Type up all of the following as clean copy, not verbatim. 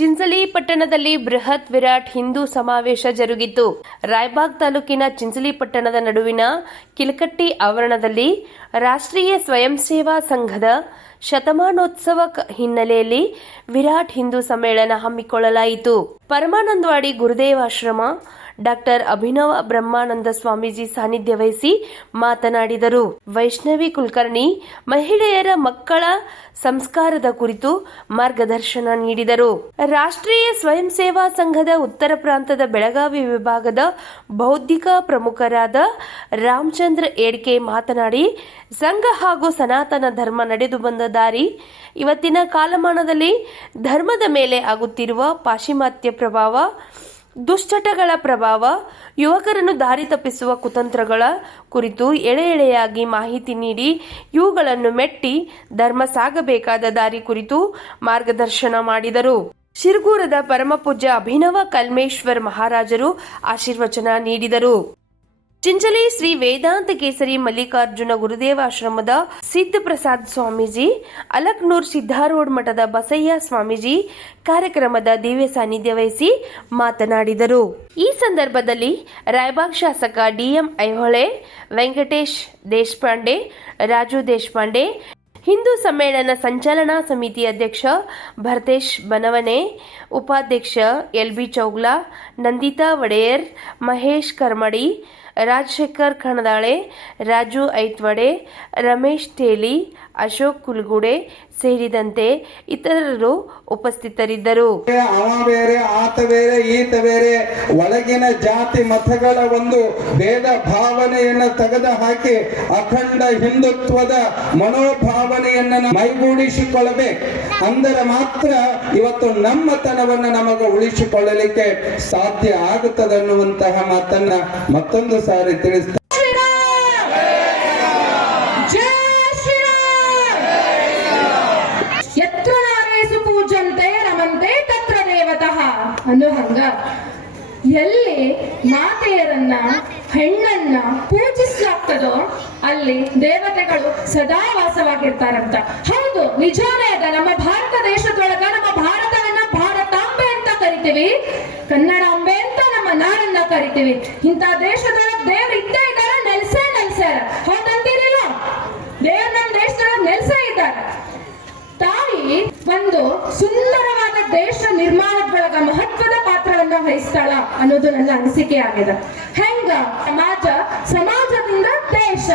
ಚಿಂಚಲಿ ಪಟ್ಟಣದಲ್ಲಿ ಬೃಹತ್ ವಿರಾಟ್ ಹಿಂದೂ ಸಮಾವೇಶ ಜರುಗಿತು. ರಾಯಬಾಗ್ ತಾಲೂಕಿನ ಚಿಂಚಲಿ ಪಟ್ಟಣದ ನಡುವಿನ ಕಿಲಕಟ್ಟಿ ಆವರಣದಲ್ಲಿ ರಾಷ್ಟ್ರೀಯ ಸ್ವಯಂ ಸೇವಾ ಸಂಘದ ಶತಮಾನೋತ್ಸವ ಹಿನ್ನೆಲೆಯಲ್ಲಿ ವಿರಾಟ್ ಹಿಂದೂ ಸಮ್ಮೇಳನ ಹಮ್ಮಿಕೊಳ್ಳಲಾಯಿತು. ಪರಮಾನಂದವಾಡಿ ಗುರುದೇವಾಶ್ರಮ ಡಾಕ್ಟರ್ ಅಭಿನವ ಬ್ರಹ್ಮಾನಂದ ಸ್ವಾಮೀಜಿ ಸಾನ್ನಿಧ್ಯ ವಹಿಸಿ ಮಾತನಾಡಿದರು. ವೈಷ್ಣವಿ ಕುಲಕರ್ಣಿ ಮಹಿಳೆಯರ ಮಕ್ಕಳ ಸಂಸ್ಕಾರದ ಕುರಿತು ಮಾರ್ಗದರ್ಶನ ನೀಡಿದರು. ರಾಷ್ಟ್ರೀಯ ಸ್ವಯಂ ಸೇವಾ ಸಂಘದ ಉತ್ತರ ಪ್ರಾಂತದ ಬೆಳಗಾವಿ ವಿಭಾಗದ ಬೌದ್ಧಿಕ ಪ್ರಮುಖರಾದ ರಾಮಚಂದ್ರ ಏಡ್ಕೆ ಮಾತನಾಡಿ, ಸಂಘ ಹಾಗೂ ಸನಾತನ ಧರ್ಮ ನಡೆದು ಬಂದ ದಾರಿ ಇವತ್ತಿನ ಕಾಲಮಾನದಲ್ಲಿ ಧರ್ಮದ ಮೇಲೆ ಆಗುತ್ತಿರುವ ಪಾಶ್ಚಿಮಾತ್ಯ ಪ್ರಭಾವ, ದುಶ್ಚಟಗಳ ಪ್ರಭಾವ, ಯುವಕರನ್ನು ದಾರಿ ತಪ್ಪಿಸುವ ಕುತಂತ್ರಗಳ ಕುರಿತು ಎಳೆ ಎಳೆಯಾಗಿ ಮಾಹಿತಿ ನೀಡಿ ಇವುಗಳನ್ನು ಮೆಟ್ಟಿ ಧರ್ಮ ಸಾಗಬೇಕಾದ ದಾರಿ ಕುರಿತು ಮಾರ್ಗದರ್ಶನ ಮಾಡಿದರು. ಶಿರಗೂರದ ಪರಮಪೂಜ್ಯ ಅಭಿನವ ಕಲ್ಮೇಶ್ವರ್ ಮಹಾರಾಜರು ಆಶೀರ್ವಚನ ನೀಡಿದರು. ಚಿಂಚಲಿ ಶ್ರೀ ವೇದಾಂತ ಕೇಸರಿ ಮಲ್ಲಿಕಾರ್ಜುನ ಗುರುದೇವಾಶ್ರಮದ ಸಿದ್ಧ ಪ್ರಸಾದ್ ಸ್ವಾಮೀಜಿ, ಅಲಕ್ನೂರ್ ಸಿದ್ದಾರೂಢ ಮಠದ ಬಸಯ್ಯ ಸ್ವಾಮೀಜಿ ಕಾರ್ಯಕ್ರಮದ ದಿವ್ಯ ಸಾನ್ನಿಧ್ಯ ವಹಿಸಿ ಮಾತನಾಡಿದರು. ಈ ಸಂದರ್ಭದಲ್ಲಿ ರಾಯಬಾಗ್ ಶಾಸಕ ಡಿಎಂ ಐಹೊಳೆ, ವೆಂಕಟೇಶ್ ದೇಶಪಾಂಡೆ, ರಾಜು ದೇಶಪಾಂಡೆ, ಹಿಂದೂ ಸಮ್ಮೇಳನ ಸಂಚಾಲನಾ ಸಮಿತಿ ಅಧ್ಯಕ್ಷ ಭರತೇಶ್ ಬನವನೆ, ಉಪಾಧ್ಯಕ್ಷ ಎಲ್ಬಿ ಚೌಗ್ಲಾ, ನಂದಿತಾ ಒಡೆಯರ್, ಮಹೇಶ್ ಕರ್ಮಡಿ, ರಾಜಶೇಖರ್ ಕಣದಾಳೆ, ರಾಜು ಐತ್ವಡೆ, ರಮೇಶ್ ತೇಲಿ, ಅಶೋಕ್ ಕುಲ್ಗುಡೆ ಸೇರಿದಂತೆ ಇತರರು ಉಪಸ್ಥಿತರಿದ್ದರು. ಅವ ಬೇರೆ, ಆತ ಬೇರೆ, ಈತ ಬೇರೆ, ಒಳಗಿನ ಜಾತಿ ಮತಗಳ ಒಂದು ಭೇದ ಭಾವನೆಯನ್ನು ತೆಗೆದು ಹಾಕಿ ಅಖಂಡ ಹಿಂದುತ್ವದ ಮನೋಭಾವನೆಯನ್ನು ಮೈಗೂಡಿಸಿಕೊಳ್ಳಬೇಕು. ಅಂದರೆ ಮಾತ್ರ ಇವತ್ತು ನಮ್ಮತನವನ್ನು ನಮಗೆ ಉಳಿಸಿಕೊಳ್ಳಲಿಕ್ಕೆ ಸಾಧ್ಯ ಆಗುತ್ತದೆ ಅನ್ನುವಂತಹ ಮಾತನ್ನ ಮತ್ತೊಂದು ಸಾರಿ ತಿಳಿಸ್ತಾರೆ. ಅನ್ನೋ ಹಂಗ ಎಲ್ಲಿ ಮಾತೆಯರನ್ನ, ಹೆಣ್ಣನ್ನ ಪೂಜಿಸಲಾಗ್ತದೋ ಅಲ್ಲಿ ದೇವತೆಗಳು ಸದಾ ವಾಸವಾಗಿರ್ತಾರಂತ. ಹೌದು, ನಿಜಾನೇ ಅದ. ನಮ್ಮ ಭಾರತ ದೇಶದೊಳಗ ನಮ್ಮ ಭಾರತವನ್ನ ಭಾರತಾಂಬೆ ಅಂತ ಕರಿತೀವಿ, ಕನ್ನಡಾಂಬೆ ಅಂತ ನಮ್ಮ ನಾಡನ್ನ ಕರಿತೀವಿ. ಇಂಥ ದೇಶದೊಳಗ ದೇವ್ರು ಇದ್ದೇ ಇದ್ದಾರ, ನೆಲ್ಸ್ಯಾರ. ಹೌದಂತೀರಿಲ್ಲ? ದೇವ್ರ ನಮ್ಮ ದೇಶದೊಳಗ ನೆಲ್ಸೇ ಇದ್ದಾರ. ತಾಯಿ ಒಂದು ಸುಂದರವಾದ ದೇಶ ನಿರ್ಮಾಣದೊಳಗ ಮಹತ್ವದ ಪಾತ್ರವನ್ನ ವಹಿಸ್ತಾಳ ಅನ್ನೋದು ನನ್ನ ಅನಿಸಿಕೆ ಆಗಿದೆ. ಹೆಂಗ ಸಮಾಜದಿಂದ ದೇಶ,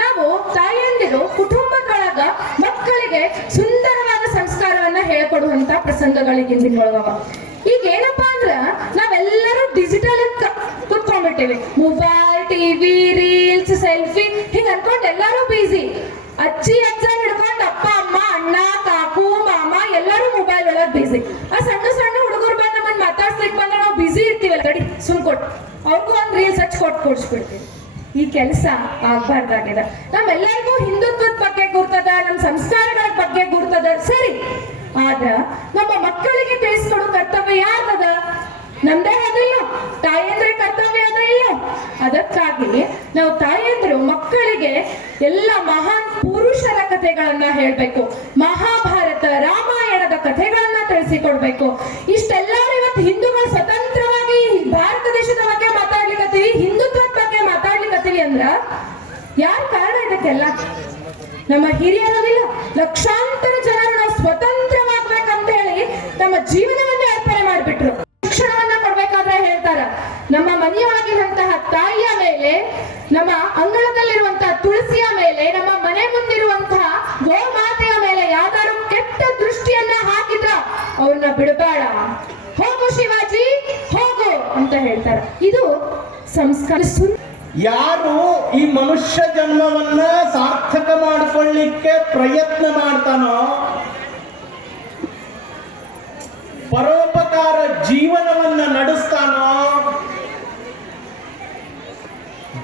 ನಾವು ತಾಯಿಯಂದಿರು ಕುಟುಂಬದೊಳಗ ಮಕ್ಕಳಿಗೆ ಸುಂದರವಾದ ಸಂಸ್ಕಾರವನ್ನ ಹೇಳ್ಕೊಡುವಂತ ಪ್ರಸಂಗಗಳಿಗಿಂದಿನೊಳಗವ. ಈಗ ಏನಪ್ಪಾ ಅಂದ್ರ ನಾವೆಲ್ಲರೂ ಡಿಜಿಟಲ್ ಕುತ್ಕೊಂಡ್ಬಿಟ್ಟಿವಿ. ಮೊಬೈಲ್, ಟಿವಿ, ರೀಲ್ಸ್, ಸೆಲ್ಫಿ ಹಿಂಗ ಅನ್ಕೊಂಡ್ ಎಲ್ಲರೂ ಬಿಸಿ. ಅಜ್ಜಿ ಅಜ್ಜ ಹಿಡ್ಕೊಂಡ್ ಅಪ್ಪ ಅಮ್ಮ, ಅಣ್ಣ, ಕಾಕು, ಮಾಮ ಎಲ್ಲರೂ ಮೊಬೈಲ್ ಒಳಗ್ ಬಿಸಿ. ಆ ಸಣ್ಣ ಸಣ್ಣ ಹುಡುಗರು ಬಂದ್ ನಮ್ಮನ್ನ ಮಾತಾಡ್ಸ್ಲಿಕ್ಕೆ ಬಂದ್ರೆ ನಾವು ಬಿಸಿ ಇರ್ತೀವಲ್ಲ, ತಡಿ ಸುಮ್ಕೊಟ್ಟು ಅವ್ರಿಗೂ ಒಂದ್ ರೀಲ್ಸ್ ಹಚ್ಚಿ ಕೊಡ್ಸ್ಬಿಡ್ತೀವಿ. ಈ ಕೆಲಸ ಆಗ್ಬಾರ್ದಾಗಿದೆ. ನಮ್ಮೆಲ್ಲರಿಗೂ ಹಿಂದುತ್ವದ ಬಗ್ಗೆ ಗುರ್ತದ, ನಮ್ಮ ಸಂಸ್ಕಾರಗಳ ಬಗ್ಗೆ ಗುರ್ತದ, ಸರಿ. ಆದ್ರ ನಮ್ಮ ಮಕ್ಕಳಿಗೆ ತಿಳಿಸ್ಕೊಡೋ ಕರ್ತವ್ಯ ಯಾರ್ದದ? ನಮ್ದೇ ಅದಿಲ್ಲ, ತಾಯಂದ್ರೆ ಕರ್ತವ್ಯ ಅದ ಇಲ್ಲ. ಅದಕ್ಕಾಗಿ ನಾವು ತಾಯಂದ್ರು ಮಕ್ಕಳಿಗೆ ಎಲ್ಲ ಮಹಾನ್ ಪುರುಷರ ಕಥೆಗಳನ್ನ ಹೇಳ್ಬೇಕು. ಮಹಾಭಾರತ, ರಾಮಾಯಣದ ಕಥೆಗಳನ್ನ ತಿಳಿಸಿಕೊಡ್ಬೇಕು. ಇಷ್ಟೆಲ್ಲರೂ ಇವತ್ತು ಹಿಂದೂಗಳು ಸ್ವತಂತ್ರವಾಗಿ ಭಾರತ ದೇಶದ ಬಗ್ಗೆ ಮಾತಾಡ್ಲಿಕ್ಕತ್ತೀವಿ, ಹಿಂದುತ್ವದ ಬಗ್ಗೆ ಮಾತಾಡ್ಲಿಕ್ಕತ್ತೀವಿ ಅಂದ್ರ ಯಾರ ಕಾರಣ ಇದಕ್ಕೆಲ್ಲ? ನಮ್ಮ ಹಿರಿಯರದಿಲ್ಲ, ಲಕ್ಷಾಂತರ ಜನರು ನಾವು ಸ್ವತಂತ್ರವಾಗ್ಬೇಕಂತ ಹೇಳಿ ತಮ್ಮ ಜೀವನವನ್ನೇ ಅರ್ಪಣೆ ಮಾಡಿಬಿಟ್ರು. ಶಿಕ್ಷಣವನ್ನ ಕೊಡ್ಬೇಕಾದ್ರೆ ಹೇಳ್ತಾರ, ನಮ್ಮ ಮನೆಯೊಳಗಿರುವಂತಹ ತಾಯಿಯ ಮೇಲೆ, ನಮ್ಮ ಅಂಗಳದಲ್ಲಿರುವಂತಹ ತುಳಸಿಯ ಮೇಲೆ, ನಮ್ಮ ಮನೆ ಮುಂದಿರುವಂತಹ ಗೋಮಾತೆಯ ಮೇಲೆ ಯಾವ್ದಾದ್ರು ಕೆಟ್ಟ ದೃಷ್ಟಿಯನ್ನ ಹಾಕಿದ್ರ ಅವ್ರನ್ನ ಬಿಡಬೇಡ, ಹೋಗು ಶಿವಾಜಿ ಹೋಗು ಅಂತ ಹೇಳ್ತಾರ. ಇದು ಸಂಸ್ಕಾರ. ಯಾರು ಈ ಮನುಷ್ಯ ಜನ್ಮವನ್ನ ಸಾರ್ಥಕ ಮಾಡಿಕೊಳ್ಳಿಕ್ಕೆ ಪ್ರಯತ್ನ ಮಾಡ್ತಾನೋ, ಪರೋಪಕಾರ ಜೀವನವನ್ನ ನಡೆಸ್ತಾನೋ,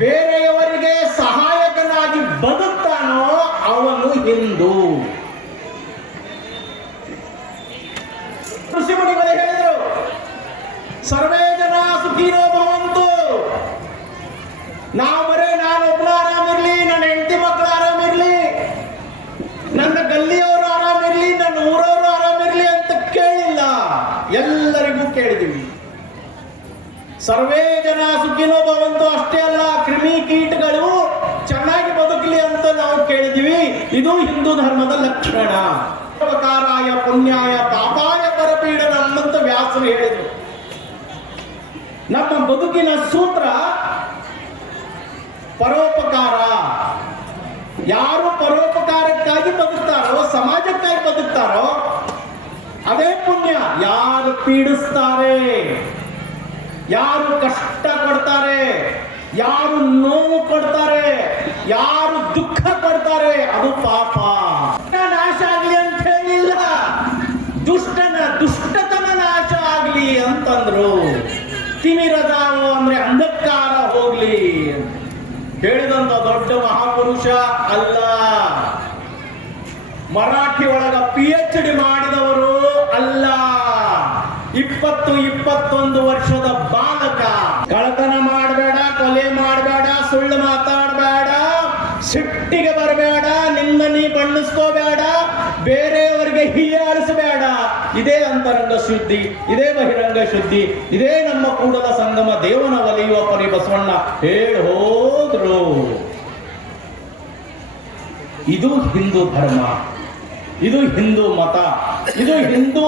ಬೇರೆಯವರಿಗೆ ಸಹಾಯಕನಾಗಿ ಬದುಕ್ತಾನೋ ಅವನು ಹಿಂದೂ. ಋಷಿಮುನಿಗಳು ಹೇಳಿದರು, ಸರ್ವೇ ಜನ ಸುಖೀನೋ ಭವಂತು. ನಾನೊಬ್ಳು ಆರಾಮಿರ್ಲಿ, ನನ್ನ ಹೆಂಡತಿ ಮಕ್ಕಳು ಆರಾಮಿರ್ಲಿ, ನನ್ನ ಗಲ್ಲಿಯವರು ಆರಾಮಿರ್ಲಿ, ನನ್ನ ಊರವರು ಆರಾಮಿರ್ಲಿ ಅಂತ ಕೇಳಿಲ್ಲ. ಎಲ್ಲರಿಗೂ ಕೇಳಿದೀವಿ. ಸರ್ವೇ ಜನ ಸುಖಿನೋ ಭವಂತು ಅಷ್ಟೇ ಅಲ್ಲ, ಕ್ರಿಮಿ ಕೀಟಗಳು ಚೆನ್ನಾಗಿ ಬದುಕಲಿ ಅಂತ ನಾವು ಕೇಳಿದೀವಿ. ಇದು ಹಿಂದೂ ಧರ್ಮದ ಲಕ್ಷಣ. ಪರೋಪಕಾರಾಯ ಪುಣ್ಯಾಯ ಪಾಪಾಯ ಪರಪೀಡನ ಅಂತ ವ್ಯಾಸರು ಹೇಳಿದರು. ನಮ್ಮ ಬದುಕಿನ ಸೂತ್ರ ಪರೋಪಕಾರ. ಯಾರು ಪರೋಪಕಾರಕ್ಕಾಗಿ ಬದುಕ್ತಾರೋ, ಸಮಾಜಕ್ಕಾಗಿ ಬದುಕ್ತಾರೋ ಅದೇ ಪುಣ್ಯ. ಯಾರು ಪೀಡಿಸ್ತಾರೆ, ಯಾರು ಕಷ್ಟ ಕೊಡ್ತಾರೆ, ಯಾರು ನೋವು ಕೊಡ್ತಾರೆ, ಯಾರು ದುಃಖ ಕೊಡ್ತಾರೆ ಅದು ಪಾಪ. ನಾಶ ಆಗ್ಲಿ ಅಂತ ಹೇಳಿಲ್ಲ, ದುಷ್ಟತನ ನಾಶ ಆಗ್ಲಿ ಅಂತಂದ್ರು. ತಿಮಿರದಾವು ಅಂದ್ರೆ ಅಂಧಕಾರ ಹೋಗ್ಲಿ ಹೇಳಿದಂತ ದೊಡ್ಡ ಮಹಾಪುರುಷ ಅಲ್ಲ. ಮರಾಠಿ ಒಳಗ PhD ಮಾಡಿದವರು ಅಲ್ಲ. 21 ವರ್ಷದ ಬಾಲಕ. ಕಳತನ ಮಾಡಬೇಡ, ಕೊಲೆ ಮಾಡಬೇಡ, ಸುಳ್ಳು ಮಾತಾಡಬೇಡ, ಸಿಟ್ಟಿಗೆ ಬರಬೇಡ, ನಿನ್ನ ನೀ ಬಣ್ಣಿಸ್ಕೋಬೇಡ, ಬೇರೆಯವರಿಗೆ ಹೀಯಾಳಿಸಬೇಡ. ಇದೇ ಅಂತರಂಗ ಶುದ್ಧಿ, ಇದೇ ಬಹಿರಂಗ ಶುದ್ಧಿ, ಇದೇ ನಮ್ಮ ಕೂಡಲ ಸಂಗಮ ದೇವನ ಒಲಿಯುವ ಪರಿ ಬಸವಣ್ಣ ಹೇಳಿ ಹೋದ್ರು. ಇದು ಹಿಂದೂ ಧರ್ಮ, ಇದು ಹಿಂದೂ ಮತ, ಇದು ಹಿಂದೂ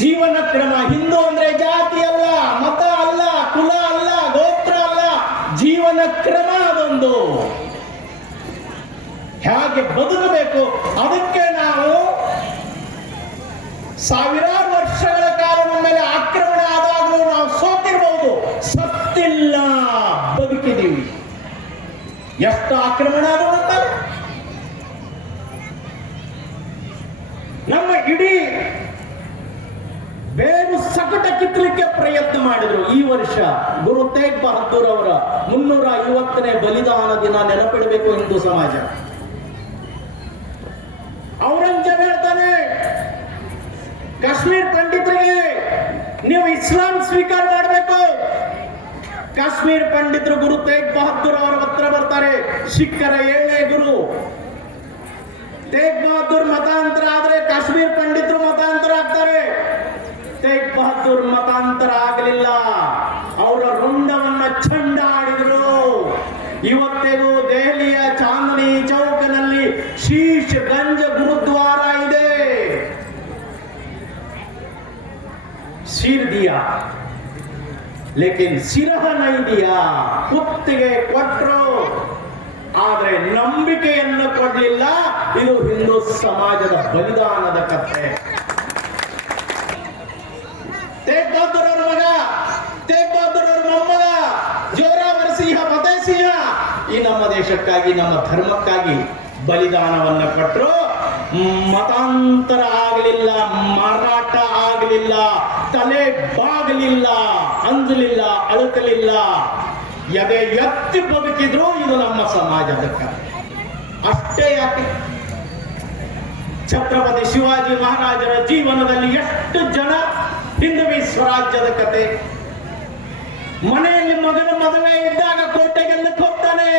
ಜೀವನ ಕ್ರಮ. ಹಿಂದೂ ಅಂದ್ರೆ ಜಾತಿ ಅಲ್ಲ, ಮತ ಅಲ್ಲ, ಕುಲ ಅಲ್ಲ, ಗೋತ್ರ ಅಲ್ಲ, ಜೀವನ ಕ್ರಮ ಅದೊಂದು. ಹೇಗೆ ಬದುಕಬೇಕು ಅದಕ್ಕೆ ನಾವು ಸಾವಿರಾರು ವರ್ಷಗಳ ಕಾಲ ನಮ್ಮ ಮೇಲೆ ಆಕ್ರಮಣ ಆದಾಗಲೂ ನಾವು ಸೋತಿರಬಹುದು, ಸತ್ತಿಲ್ಲ, ಬದುಕಿದೀವಿ. ಎಷ್ಟು ಆಕ್ರಮಣ ಆದ ಗೊತ್ತಲ್ಲ. ನಮ್ಮ ಇಡೀ ಬೇರು ಸಕಟ ಕಿತ್ತಲಿಕ್ಕೆ ಪ್ರಯತ್ನ ಮಾಡಿದ್ರು. ಈ ವರ್ಷ ಗುರು ತೇಗ್ ಬಹದ್ದೂರ್ ಅವರ 350ನೇ ಬಲಿದಾನ ದಿನ ನೆನಪಿಡಬೇಕು ಹಿಂದೂ ಸಮಾಜ. ಔರಂಗಜೇಬ್ ಹೇಳ್ತಾನೆ, ಕಾಶ್ಮೀರ್ ಪಂಡಿತರಿಗೆ ನೀವು ಇಸ್ಲಾಂ ಸ್ವೀಕಾರ ಮಾಡಬೇಕು. ಕಾಶ್ಮೀರ್ ಪಂಡಿತರು ಗುರು ತೇಗ್ ಬಹದ್ದೂರ್ ಅವರ ಹತ್ರ ಬರ್ತಾರೆ. ಸಿಖ್ಖರ 7ನೇ ಗುರು. ತೇಗ್ ಬಹದ್ದೂರ್ ಮತಾಂತರ ಆದ್ರೆ ಕಾಶ್ಮೀರ್ ಪಂಡಿತರು ಮತಾಂತರ ಆಗ್ತಾರೆ. ತೇಗ್ ಬಹದ್ದೂರ್ ಮತಾಂತರ ಆಗಲಿಲ್ಲ. ಅವರ ರುಂಡವನ್ನ ಚಂಡಾಡಿದ್ರು. ಇವತ್ತಿಗೂ ದೆಹಲಿಯ ಚಾಂದನಿ ಚೌಕನಲ್ಲಿ ಶೀಶ್ ಗಂಜ್ ಗುರುದ್ವಾರ ಇದೆ. ಸಿರ್ ದಿಯಾ ಲೇಕಿನ್ ಸಿರಹ ನೈ ದಿಯಾ. ಕುತ್ತಿಗೆ ಕೊಟ್ರು ಆದ್ರೆ ನಂಬಿಕೆಯನ್ನು ಕೊಡಲಿಲ್ಲ. ಇದು ಹಿಂದೂ ಸಮಾಜದ ಬಲಿದಾನದ ಕಥೆ. ತೇಗ್ ಬಹದ್ದೂರ್ ಅವರ ಮಗ, ತೇಗ್ ಬಹದ್ದೂರ್ ಅವರ ಮೊಮ್ಮಗ ಜೋರಾವರ್ ಸಿಂಹ ಫತೇಹ್ ಸಿಂಹ ಈ ನಮ್ಮ ದೇಶಕ್ಕಾಗಿ, ನಮ್ಮ ಧರ್ಮಕ್ಕಾಗಿ ಬಲಿದಾನವನ್ನ ಕೊಟ್ಟರು. ಮತಾಂತರ ಆಗಲಿಲ್ಲ, ಮಾರಾಟ ಆಗಲಿಲ್ಲ, ತಲೆ ಬಾಗಲಿಲ್ಲ, ಅಂಜಲಿಲ್ಲ, ಅಳುಕಲಿಲ್ಲ, ಎದೆ ಎತ್ತಿ ಬದುಕಿದ್ರು. ಇದು ನಮ್ಮ ಸಮಾಜದ ಕಥೆ. ಅಷ್ಟೇ ಯಾಕೆ, ಛತ್ರಪತಿ ಶಿವಾಜಿ ಮಹಾರಾಜರ ಜೀವನದಲ್ಲಿ ಎಷ್ಟು ಜನ ಹಿಂದವಿ ಸ್ವರಾಜ್ಯದ ಕತೆ. ಮನೆಯಲ್ಲಿ ಮಗನ ಮದುವೆ ಇದ್ದಾಗ ಕೋಟೆಗೆಲ್ಲಕ್ಕೆ ಹೋಗ್ತಾನೆ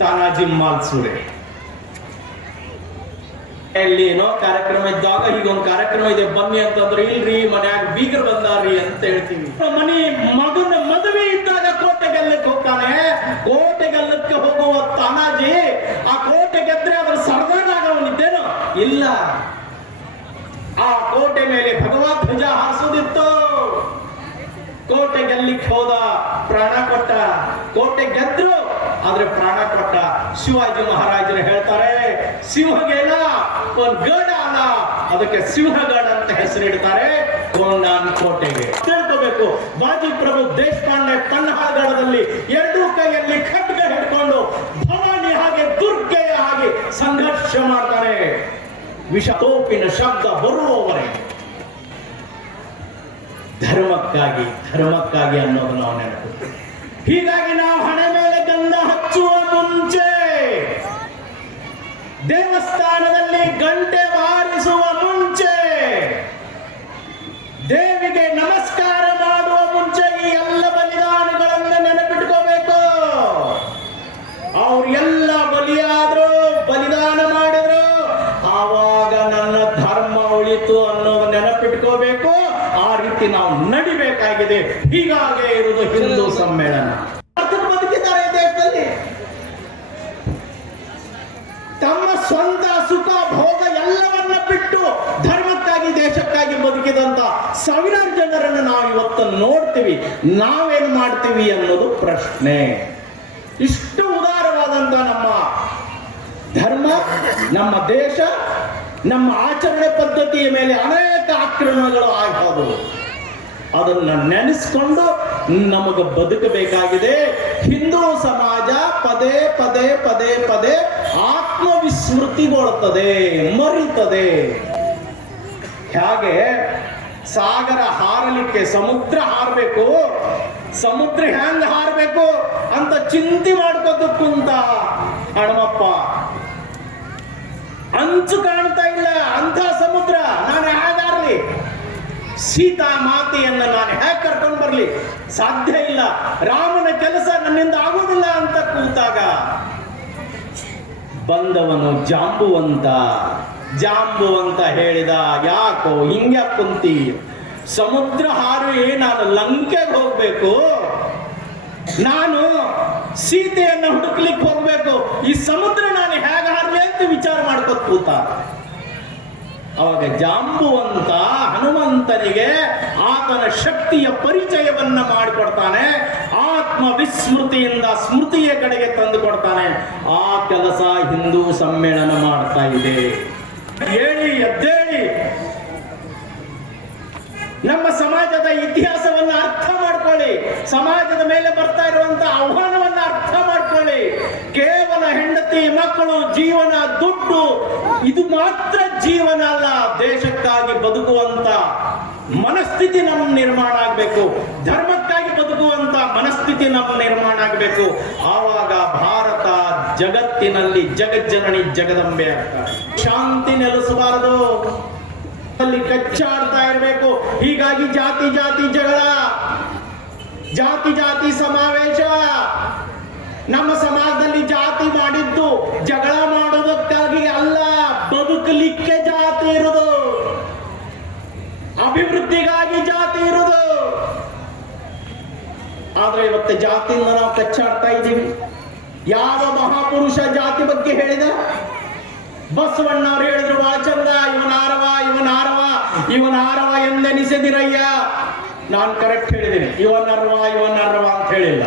ತಾನಾಜಿ ಮಾಲ್ಸೂರೆ. ಎಲ್ಲಿ ಏನೋ ಕಾರ್ಯಕ್ರಮ ಇದ್ದಾಗ ಹೀಗೊಂದು ಕಾರ್ಯಕ್ರಮ ಇದೆ ಬನ್ನಿ ಅಂತಂದ್ರೆ, ಇಲ್ರಿ ಮನ್ಯಾಗ ಬೀಗರು ಬಂದಾರ್ರಿ ಅಂತ ಹೇಳ್ತೀವಿ. ಮಗನ ಮದುವೆ ಇದ್ದಾಗ ಕೋಟೆಗೆಲ್ಲಕ್ಕೆ ಹೋಗ್ತಾನೆ. ಕೋಟೆಗೆಲ್ಲಕ್ಕೆ ಹೋಗುವ ತಾನಾಜಿ ಆ ಕೋಟೆ ಗೆದ್ರೆ ಅದ್ರ ಸರ್ದಾರನಾಗವನಿದ್ದೇನೋ ಇಲ್ಲ. ಆ ಕೋಟೆ ಮೇಲೆ ಭಗವದ್ ಧ್ವಜ ಹಾರಿಸೋದಿತ್ತು. ಕೋಟೆ ಗೆಲ್ಲಿಕ್ಕೆ ಹೋದ, ಪ್ರಾಣ ಕೊಟ್ಟ. ಕೋಟೆ ಗೆದ್ರು ಆದ್ರೆ ಪ್ರಾಣ ಕೊಟ್ಟ. ಶಿವಾಜಿ ಮಹಾರಾಜರು ಹೇಳ್ತಾರೆ, ಸಿಂಹಗೇನ ಒಂದ್ ಗಡ ಅಲ್ಲ, ಅದಕ್ಕೆ ಸಿಂಹಗಡ ಅಂತ ಹೆಸರಿಡ್ತಾರೆ ಗೋಂಡಾನ್ ಕೋಟೆಗೆ. ತಿಳ್ಕೋಬೇಕು, ಬಾಜಿ ಪ್ರಭು ದೇಶಪಾಂಡೆ ಪನ್ನಹಾಳ್ಗಡದಲ್ಲಿ 2 ಕೈಯಲ್ಲಿ ಖಡ್ಗ ಹಿಡ್ಕೊಂಡು ಭವಾನಿ ಹಾಗೆ ದುರ್ಗೆಯ ಹಾಗೆ ಸಂಘರ್ಷ ಮಾಡ್ತಾರೆ. ವಿಷ ತೋಪಿನ ಶಬ್ದ ಬರುವವರೆಗೆ. ಧರ್ಮಕ್ಕಾಗಿ ಅನ್ನೋದು ನಾವು ನೆನಪು. ಹೀಗಾಗಿ ನಾವು ಹಣೆ ಮೇಲೆ ಗಂಧ ಹಚ್ಚುವ ಮುಂಚೆ, ದೇವಸ್ಥಾನದಲ್ಲಿ ಗಂಟೆ ಬಾರಿಸುವ ಮುಂಚೆ, ದೇವಿಗೆ ನಮಸ್ಕಾರ ಮಾಡುವ ಮುಂಚೆ ಈ ಎಲ್ಲ ಬಲಿದಾನಗಳನ್ನು ನೆನಪಿಟ್ಕೋಬೇಕು. ಅವ್ರು ಎಲ್ಲ ಬಲಿದಾನ ಮಾಡಿದ್ರು, ಆವಾಗ ನನ್ನ ಧರ್ಮ ಉಳಿತು ಅನ್ನೋದು ನೆನಪು ನೆನಪಿಟ್ಕೋಬೇಕು. ಆ ರೀತಿ ನಾವು ನಡಿಬೇಕಾಗಿದೆ. ಹೀಗಾಗೇ ಇರುವುದು ಹಿಂದೂ ಸಮ್ಮೇಳನ. ಬದುಕಿದ್ದಾರೆ ದೇಶದಲ್ಲಿ, ತಮ್ಮ ಸ್ವಂತ ಸುಖ ಭೋಗ ಎಲ್ಲವನ್ನ ಬಿಟ್ಟು ಧರ್ಮಕ್ಕಾಗಿ ದೇಶಕ್ಕಾಗಿ ಬದುಕಿದಂತ ಸಾವಿರಾರು ಜನರನ್ನು ನಾವು ಇವತ್ತು ನೋಡ್ತೀವಿ. ನಾವೇನ್ ಮಾಡ್ತೀವಿ ಅನ್ನೋದು ಪ್ರಶ್ನೆ. ಇಷ್ಟು ಉದಾರವಾದಂತ ನಮ್ಮ ಧರ್ಮ, ನಮ್ಮ ದೇಶ, ನಮ್ಮ ಆಚರಣೆ ಪದ್ಧತಿಯ ಮೇಲೆ ಅನೇಕ ಆಕ್ರಮಣಗಳು ಆಗೋದು. ಅದನ್ನ ನೆನೆಸ್ಕೊಂಡು ನಮಗೆ ಬದುಕಬೇಕಾಗಿದೆ. ಹಿಂದೂ ಸಮಾಜ ಪದೇ ಪದೇ ಪದೇ ಪದೇ ಆತ್ಮವಿಸ್ಮೃತಿಗೊಳ್ಳುತ್ತದೆ, ಮರಿತದೆ. ಹೇಗೆ ಸಾಗರ ಹಾರಲಿಕ್ಕೆ ಸಮುದ್ರ ಹಾರಬೇಕು, ಸಮುದ್ರ ಹೆಂಗ ಹಾರಬೇಕು ಅಂತ ಚಿಂತೆ ಮಾಡ್ಕೋತ ಕುಂತ ಹಣಮಪ್ಪ. ಅಂಚು ಕಾಣ್ತಾ ಇಲ್ಲ ಅಂತ ಸಮುದ್ರ, ನಾನು ಹೇಗಾರ್ಲಿ? ಸೀತಾ ಮಾತೆಯನ್ನ ನಾನು ಹೇಗೆ ಕರ್ಕೊಂಡು ಬರ್ಲಿ? ಸಾಧ್ಯ ಇಲ್ಲ. ರಾಮನ ಕೆಲಸ ನನ್ನಿಂದ ಆಗೋದಿಲ್ಲ ಅಂತ ಕೂತಾಗ ಬಂದವನು ಜಾಂಬುವಂತ. ಜಾಂಬುವಂತ ಹೇಳಿದ, ಯಾಕೋ ಹಿಂಗೆ ಕುಂತಿ? ಸಮುದ್ರ ಹಾರಿ ನಾನು ಲಂಕೆಗೆ ಹೋಗ್ಬೇಕು, ನಾನು ಸೀತೆಯನ್ನ ಹುಡುಕ್ಲಿಕ್ಕೆ ಹೋಗ್ಬೇಕು, ಈ ಸಮುದ್ರ ನಾನು ಹೇಗೆ ಹಾರ್ಲಿ ಅಂತ ವಿಚಾರ ಮಾಡ್ಕೊತ ಕೂತ. ಅವಾಗ ಜಾಂಬುವಂತ ಹನುಮಂತನಿಗೆ ಆತನ ಶಕ್ತಿಯ ಪರಿಚಯವನ್ನ ಮಾಡಿಕೊಡ್ತಾನೆ. ಆತ್ಮ ವಿಸ್ಮೃತಿಯಿಂದ ಸ್ಮೃತಿಯ ಕಡೆಗೆ ತಂದು ಕೊಡ್ತಾನೆ. ಆ ಕೆಲಸ ಹಿಂದೂ ಸಮ್ಮೇಳನ ಮಾಡ್ತಾ ಇದೆ. ಹೇಳಿ, ಎದ್ದೇಳಿ, ನಮ್ಮ ಸಮಾಜದ ಇತಿಹಾಸವನ್ನ ಅರ್ಥ ಮಾಡ್ಕೊಳ್ಳಿ. ಸಮಾಜದ ಮೇಲೆ ಬರ್ತಾ ಇರುವಂತ ಆಹ್ವಾನವನ್ನ ಅರ್ಥ ಮಾಡ್ಕೊಳ್ಳಿ. ಕೇವಲ ಹೆಂಡತಿ ಮಕ್ಕಳು ಜೀವನ, ದುಡ್ಡು ಇದು ಮಾತ್ರ ಜೀವನ ಅಲ್ಲ. ದೇಶಕ್ಕಾಗಿ ಬದುಕುವಂತ ಮನಸ್ಥಿತಿ ನಮ್ಮ ನಿರ್ಮಾಣ ಆಗ್ಬೇಕು. ಧರ್ಮಕ್ಕಾಗಿ ಬದುಕುವಂತ ಮನಸ್ಥಿತಿ ನಮ್ಮ ನಿರ್ಮಾಣ ಆಗ್ಬೇಕು. ಆವಾಗ ಭಾರತ ಜಗತ್ತಿನಲ್ಲಿ ಜಗಜ್ಜನನಿ ಜಗದಂಬೆ ಆಗ್ತಾರೆ. ಶಾಂತಿ ನೆಲೆಸಬಾರದು, ಅಲ್ಲಿ ಕಚ್ಚಾಡ್ತಾ ಇರಬೇಕು. ಹೀಗಾಗಿ ಜಾತಿ ಜಾತಿ ಜಗಳ, ಜಾತಿ ಜಾತಿ ಸಮಾವೇಶ. ನಮ್ಮ ಸಮಾಜದಲ್ಲಿ ಜಾತಿ ಮಾಡಿದ್ದು ಜಗಳ ಮಾಡೋದಕ್ಕಾಗಿ ಅಲ್ಲ, ಬದುಕಲಿಕ್ಕೆ ಜಾತಿ ಇರೋದು, ಅಭಿವೃದ್ಧಿಗಾಗಿ ಜಾತಿ ಇರೋದು. ಆದ್ರೆ ಇವತ್ತು ಜಾತಿಯಿಂದ ನಾವು ಕಚ್ಚಾಡ್ತಾ ಇದ್ದೀವಿ. ಯಾವ ಮಹಾಪುರುಷ ಜಾತಿ ಬಗ್ಗೆ ಹೇಳಿದ? ಬಸವಣ್ಣವ್ರು ಹೇಳಿದ್ರು ಬಹಳ ಚಂದ, ಇವನಾರವ ಇವನಾರವ ಇವನಾರವ ಎಂದೆನಿಸದಿರಯ್ಯ. ನಾನು ಕರೆಕ್ಟ್ ಹೇಳಿದ್ದೀನಿ, ಇವನರ್ವ ಇವನರ್ವ ಅಂತ ಹೇಳಿಲ್ಲ.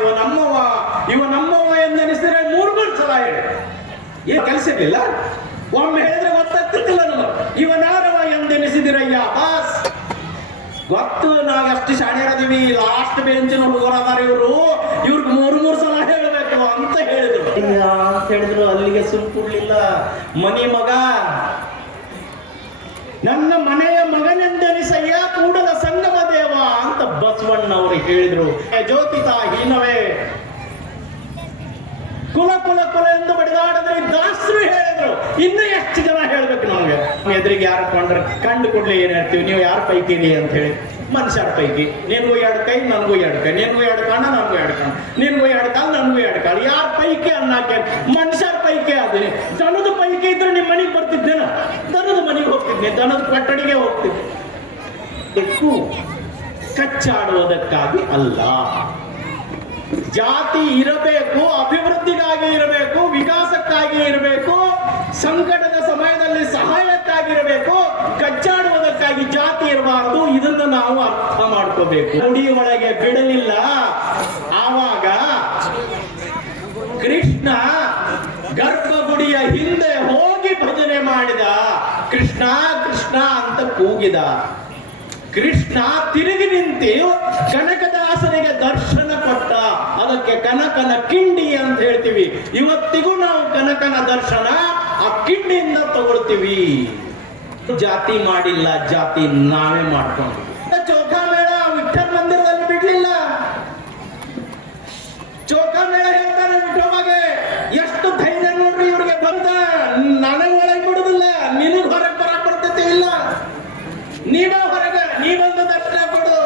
ಇವನಮ್ಮವ ಇವನಮ್ಮವ ಎಂದೆನಿಸಿದ್ರೆ 3 ಸಲ ಹೇಳಿ. ಏನ್ ಕಲಿಸಿರ್ಲಿಲ್ಲ? ಒಮ್ಮೆ ಹೇಳಿದ್ರೆ ಗೊತ್ತಾಗ್ತಿರ್ತಿಲ್ಲ ನಾನು. ಇವನಾರವ ಎಂದೆನಿಸಿದಿರಯ್ಯ ಬಾಸ್. ಗೊತ್ತು, ನಾವು ಅಷ್ಟು ಶಾಣ್ಯರದೀವಿ, ಲಾಸ್ಟ್ ಬೆಂಚಿನ ಹುಡುಗರದಾರ ಇವ್ರಿಗೆ 3 ಸಲ ಹೇಳಬೇಕು ಅಂತ ಹೇಳಿದ್ರು. ಅಂತ ಹೇಳಿದ್ರು, ಅಲ್ಲಿಗೆ ಸುಮ್ಕುಡ್ಲಿಲ್ಲ. ಮನಿ ಮಗ, ನನ್ನ ಮನೆಯ ಮಗನೆಂದೆನಿಸಯ್ಯ ಕೂಡಲ ಸಂಗಮ ದೇವ ಅಂತ ಬಸವಣ್ಣ ಅವರು ಹೇಳಿದ್ರು. ಜ್ಯೋತಿತ ಹೀನವೇ ಕುಲ ಕುಲ ಕುಲ ಎಂದು ಬಡಿದಾಡಿದ್ರೆ ದಾಸರು ಹೇಳಿದ್ರು. ಇನ್ನು ಎಷ್ಟು ಜನ ಹೇಳ್ಬೇಕು ನಮ್ಗೆ? ಎದುರಿಗೆ ಯಾರು ಕಂಡು ಕೊಡ್ಲಿ ಏನ್ ಹೇಳ್ತೀವಿ, ನೀವು ಯಾರ ಪೈಕಿ ಅಂತ ಹೇಳಿ. ಮನುಷ್ಯರ ಪೈಕಿ ನಿನ್ಗೂ 2 ಕೈ, ನನಗೂ 2 ಕೈ, ನಿನ್ಗೂ 2 ಕಣ್ಣ, ನನಗೂ 2 ಕಣ್ಣು, ನಿನ್ಗೂ 2 ಕಾಲು, ನನಗೂ 2 ಕಾಲು. ಯಾರ ಪೈಕಿ ಅನ್ನಕ್ಕೆ ಮನುಷ್ಯರ ಪೈಕಿ ಆದ್ರೆ. ದನದ ಪೈಕಿ ಇದ್ರೆ ನಿಮ್ಮ ಮನೆಗೆ ಬರ್ತಿದ್ದೇನ? ದನದ ಮನೆಗೆ ಹೋಗ್ತಿದ್ದೆ, ದನದ ಕೊಠಡಿಗೆ ಹೋಗ್ತಿದ್ದೆ. ಕಚ್ಚಾಡುವುದಕ್ಕಾಗಿ ಅಲ್ಲ. ಜಾತಿ ಇರಬೇಕು, ಅಭಿವೃದ್ಧಿಗಾಗಿ ಇರಬೇಕು, ವಿಕಾಸಕ್ಕಾಗಿ ಇರಬೇಕು, ಸಂಕಟದ ಸಮಯದಲ್ಲಿ ಸಹಾಯಕ್ಕಾಗಿರಬೇಕು. ಕಚ್ಚಾಡುವುದಕ್ಕಾಗಿ ಜಾತಿ ಇರಬಾರದು. ಇದನ್ನು ನಾವು ಅರ್ಥ ಮಾಡ್ಕೋಬೇಕು. ಗುಡಿ ಒಳಗೆ ಬಿಡಲಿಲ್ಲ. ಆವಾಗ ಕೃಷ್ಣ ಗರ್ಭಗುಡಿಯ ಹಿಂದೆ ಹೋಗಿ ಭಜನೆ ಮಾಡಿದ. ಕೃಷ್ಣ ಕೃಷ್ಣ ಅಂತ ಕೂಗಿದ. ಕೃಷ್ಣ ತಿರುಗಿ ನಿಂತು ಕನಕದಾಸನಿಗೆ ದರ್ಶನ ಕೊಟ್ಟ. ಅದಕ್ಕೆ ಕನಕನ ಕಿಂಡಿ ಅಂತ ಹೇಳ್ತೀವಿ. ಇವತ್ತಿಗೂ ನಾವು ಕನಕನ ದರ್ಶನ ಆ ಕಿಂಡಿಯಿಂದ ತಗೊಳ್ತೀವಿ. ಜಾತಿ ಮಾಡಿಲ್ಲ, ಜಾತಿ ನಾವೇ ಮಾಡ್ಕೊಂಡು. ಚೌಕಾ ಮೇಳ ವಿಠಲ್ ಮಂದಿರದಲ್ಲಿ ಬಿಡ್ಲಿಲ್ಲ. ಚೌಕಾ ಮೇಳ ಹೇಳ್ತಾರೆ ವಿಠೋಬಾಗೆ. ಎಷ್ಟು ಧೈರ್ಯ ನೋಡ್ರಿ ಇವ್ರಿಗೆ ಬಂದ. ನನಗೆ ಒಳಗೆ ಬಿಡುದಿಲ್ಲ, ನಿನಗ್ ಹೊರಗೆ ಬರಕ್ ಬರ್ತೈತೆ ಇಲ್ಲ, ನೀವ ಹೊರಗೆ ನೀವೊಂದು ದರ್ಶನ ಕೊಡು.